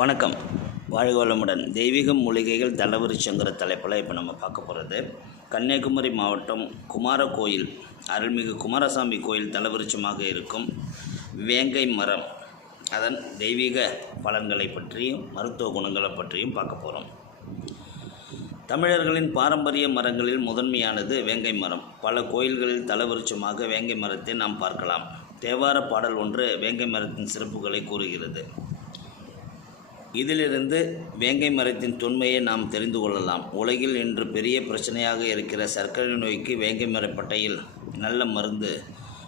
வணக்கம். வாழ்க வளமுடன். தெய்வீகம் மூலிகைகள் தலவிருச்சங்கிற தலைப்பில் இப்போ நம்ம பார்க்க போகிறது கன்னியாகுமரி மாவட்டம் குமார கோயில். அருள்மிகு குமாரசாமி கோயில் தலவிருச்சமாக இருக்கும் வேங்கை மரம். அதன் தெய்வீக பலன்களை பற்றியும் மருத்துவ குணங்களை பற்றியும் பார்க்க போகிறோம். தமிழர்களின் பாரம்பரிய மரங்களில் முதன்மையானது வேங்கை மரம். பல கோயில்களில் தலவரிச்சமாக வேங்கை மரத்தை நாம் பார்க்கலாம். தேவார பாடல் ஒன்று வேங்கை மரத்தின் சிறப்புகளை கூறுகிறது. இதிலிருந்து வேங்கை மரத்தின் தொன்மையை நாம் தெரிந்து கொள்ளலாம். உலகில் இன்று பெரிய பிரச்சனையாக இருக்கிற சர்க்கரை நோய்க்கு வேங்கை மரப்பட்டையில் நல்ல மருந்து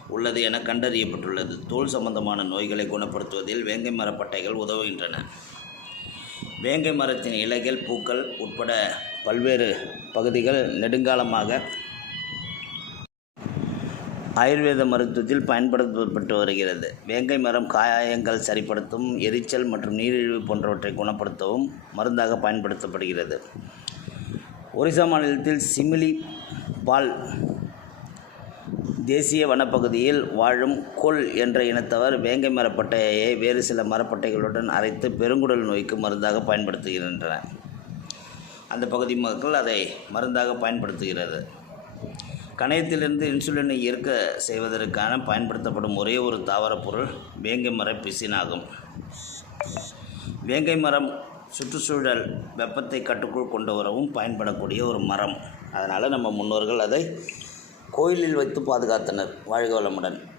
உள்ளது என கண்டறியப்பட்டுள்ளது. தோல் சம்பந்தமான நோய்களை குணப்படுத்துவதில் வேங்கை மரப்பட்டைகள் உதவுகின்றன. வேங்கை மரத்தின் இலைகள் பூக்கள் உட்பட பல்வேறு பகுதிகள் நெடுங்காலமாக ஆயுர்வேத மருத்துவத்தில் பயன்படுத்தப்பட்டு வருகிறது. வேங்கை மரம் காயங்கள் சரிப்படுத்தும் எரிச்சல் மற்றும் நீரிழிவு போன்றவற்றை குணப்படுத்தவும் மருந்தாக பயன்படுத்தப்படுகிறது. ஒரிசா மாநிலத்தில் சிமிலி பால் தேசிய வனப்பகுதியில் வாழும் கொல் என்ற இனத்தவர் வேங்கை மரப்பட்டையை வேறு சில மரப்பட்டைகளுடன் அரைத்து பெருங்குடல் நோய்க்கு மருந்தாக பயன்படுத்துகின்றனர். அந்த பகுதி மக்கள் அதை மருந்தாக பயன்படுத்துகிறது. கணையத்திலிருந்து இன்சுலினை ஈர்க்க செய்வதற்கான பயன்படுத்தப்படும் ஒரே ஒரு தாவரப் பொருள் வேங்கை மர பிசினாகும். வேங்கை மரம் சுற்றுச்சூழல் வெப்பத்தை கட்டுக்குள் கொண்டு வரவும் பயன்படக்கூடிய ஒரு மரம். அதனால் நம்ம முன்னோர்கள் அதை கோயிலில் வைத்து பாதுகாத்தனர். வாழ்க வளமுடன்.